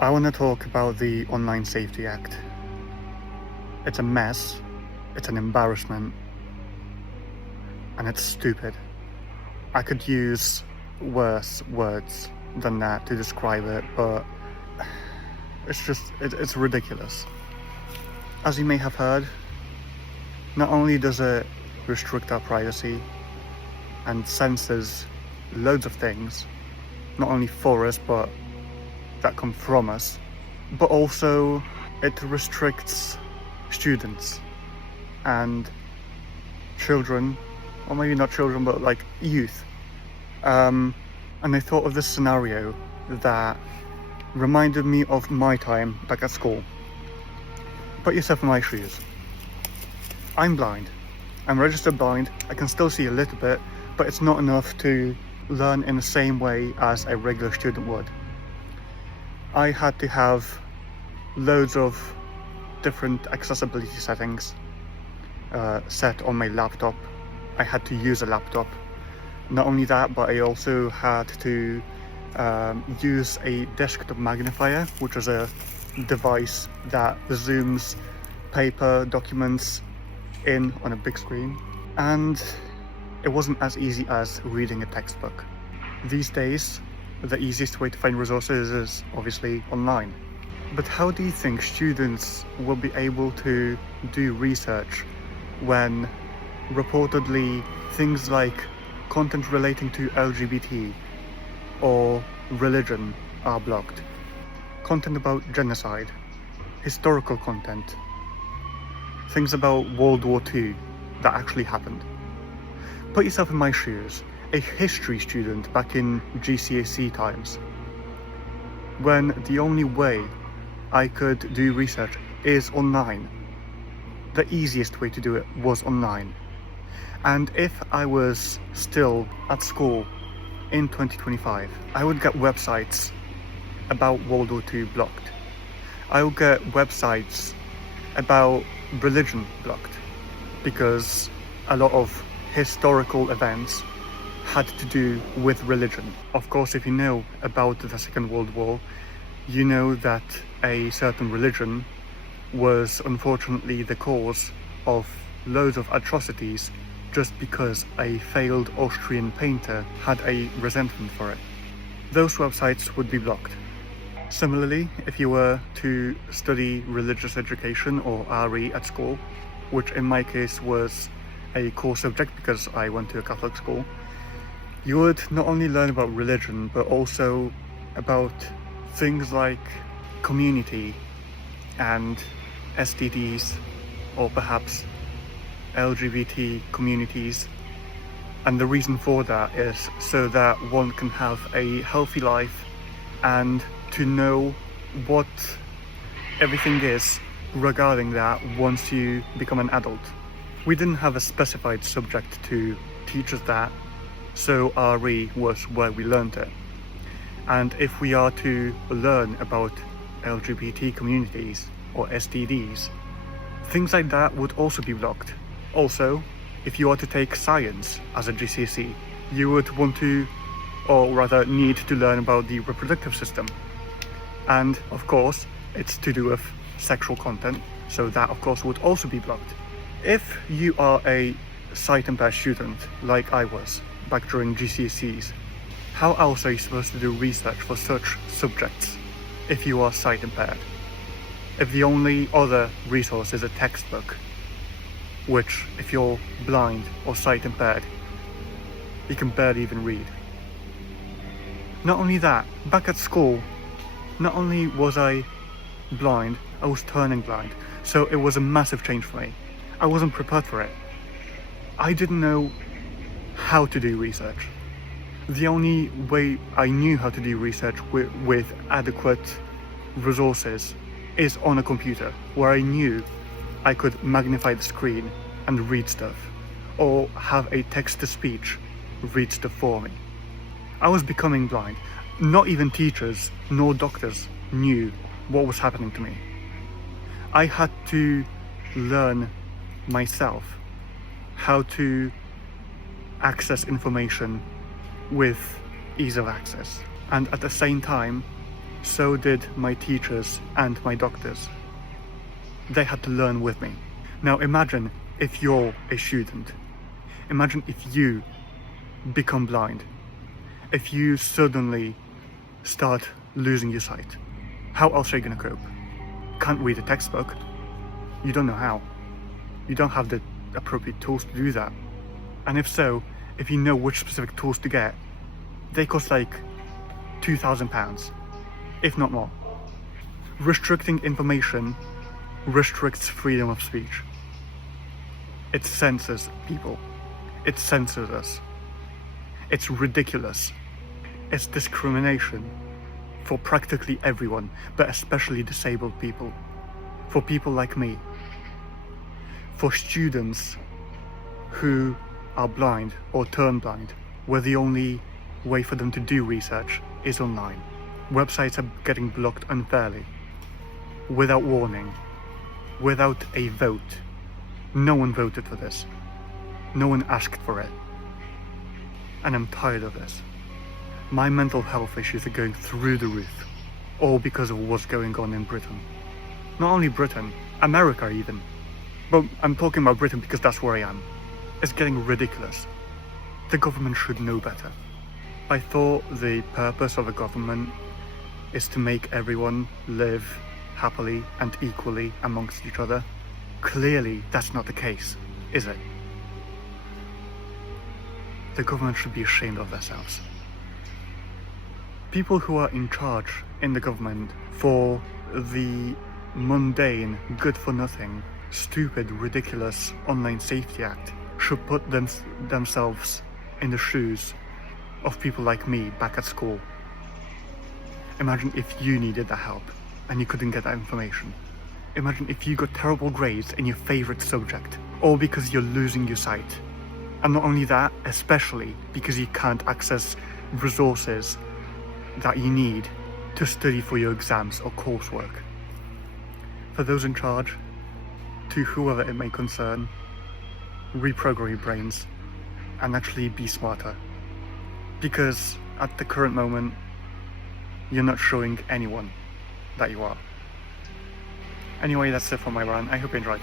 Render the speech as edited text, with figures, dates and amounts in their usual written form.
I want to talk about the Online Safety Act. It's a mess, it's an embarrassment, and it's stupid. I could use worse words than that to describe it, but it's ridiculous. As you may have heard, not only does it restrict our privacy and censors loads of things, not only for us, but that come from us, but also it restricts students and children, or maybe not children, but like youth. And I thought of this scenario that reminded me of my time back at school. Put yourself in my shoes. I'm blind. I'm registered blind. I can still see a little bit, but it's not enough to learn in the same way as a regular student would. I had to have loads of different accessibility settings set on my laptop. I had to use a laptop. Not only that, but I also had to use a desktop magnifier, which is a device that zooms paper documents in on a big screen, and it wasn't as easy as reading a textbook. These days, the easiest way to find resources is obviously online. But how do you think students will be able to do research when reportedly things like content relating to LGBT or religion are blocked? Content about genocide, historical content, things about World War II that actually happened. Put yourself in my shoes, a history student back in GCSE times, when the only way I could do research is online. The easiest way to do it was online. And if I was still at school in 2025, I would get websites about World War II blocked. I would get websites about religion blocked, because a lot of historical events had to do with religion. Of course, if you know about the Second World War, you know that a certain religion was unfortunately the cause of loads of atrocities just because a failed Austrian painter had a resentment for it. Those websites would be blocked. Similarly, if you were to study religious education or RE at school, which in my case was a core subject because I went to a Catholic school, you would not only learn about religion, but also about things like community and STDs, or perhaps LGBT communities. And the reason for that is so that one can have a healthy life and to know what everything is regarding that once you become an adult. We didn't have a specified subject to teach us that, so RE was where we learned it. And if we are to learn about LGBT communities or STDs, things like that would also be blocked. Also, if you are to take science as a GCSE, you would want to, or rather need to learn about the reproductive system. And of course, it's to do with sexual content, so that of course would also be blocked. If you are a sight impaired student, like I was back during GCSEs, how else are you supposed to do research for such subjects if you are sight impaired? If the only other resource is a textbook, which if you're blind or sight impaired, you can barely even read. Not only that, back at school, not only was I blind, I was turning blind, so it was a massive change for me. I wasn't prepared for it. I didn't know how to do research. The only way I knew how to do research with adequate resources is on a computer, where I knew I could magnify the screen and read stuff, or have a text-to-speech read stuff for me. I was becoming blind. Not even teachers nor doctors knew what was happening to me. I had to learn myself how to access information with ease of access, and at the same time So did my teachers and my doctors. They had to learn with me. Now imagine if you're a student. Imagine if you become blind. If you suddenly start losing your sight. How else are you going to cope? Can't read a textbook. You don't know how. You don't have the appropriate tools to do that. And if so, if you know which specific tools to get, they cost like £2,000, if not more. Restricting information restricts freedom of speech. It censors people. It censors us. It's ridiculous. It's discrimination for practically everyone, but especially disabled people. For people like me. For students who are blind or turn blind, where the only way for them to do research is online. Websites are getting blocked unfairly, without warning, without a vote. No one voted for this. No one asked for it. And I'm tired of this. My mental health issues are going through the roof, all because of what's going on in Britain. Not only Britain, America even. But I'm talking about Britain because that's where I am. It's getting ridiculous. The government should know better. I thought the purpose of a government is to make everyone live happily and equally amongst each other. Clearly, that's not the case, is it? The government should be ashamed of themselves. People who are in charge in the government for the mundane, good-for-nothing, stupid, ridiculous Online Safety Act should put themselves in the shoes of people like me back at school. Imagine if you needed the help and you couldn't get that information. Imagine if you got terrible grades in your favorite subject, all because you're losing your sight. And not only that, especially because you can't access resources that you need to study for your exams or coursework. For those in charge, to whoever it may concern, reprogram your brains and actually be smarter. Because at the current moment, you're not showing anyone that you are. Anyway, that's it for my rant. I hope you enjoyed.